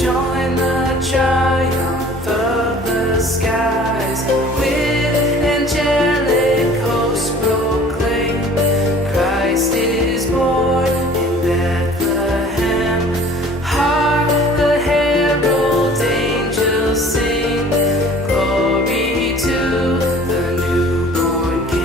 join the triumph of the skies. With angelic hosts proclaim, Christ is born in Bethlehem. Hark the herald angels sing, glory to the newborn King.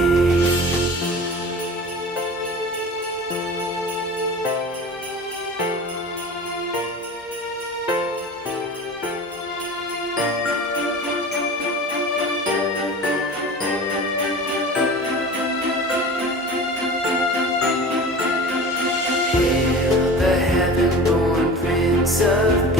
Hail the heaven-born Prince of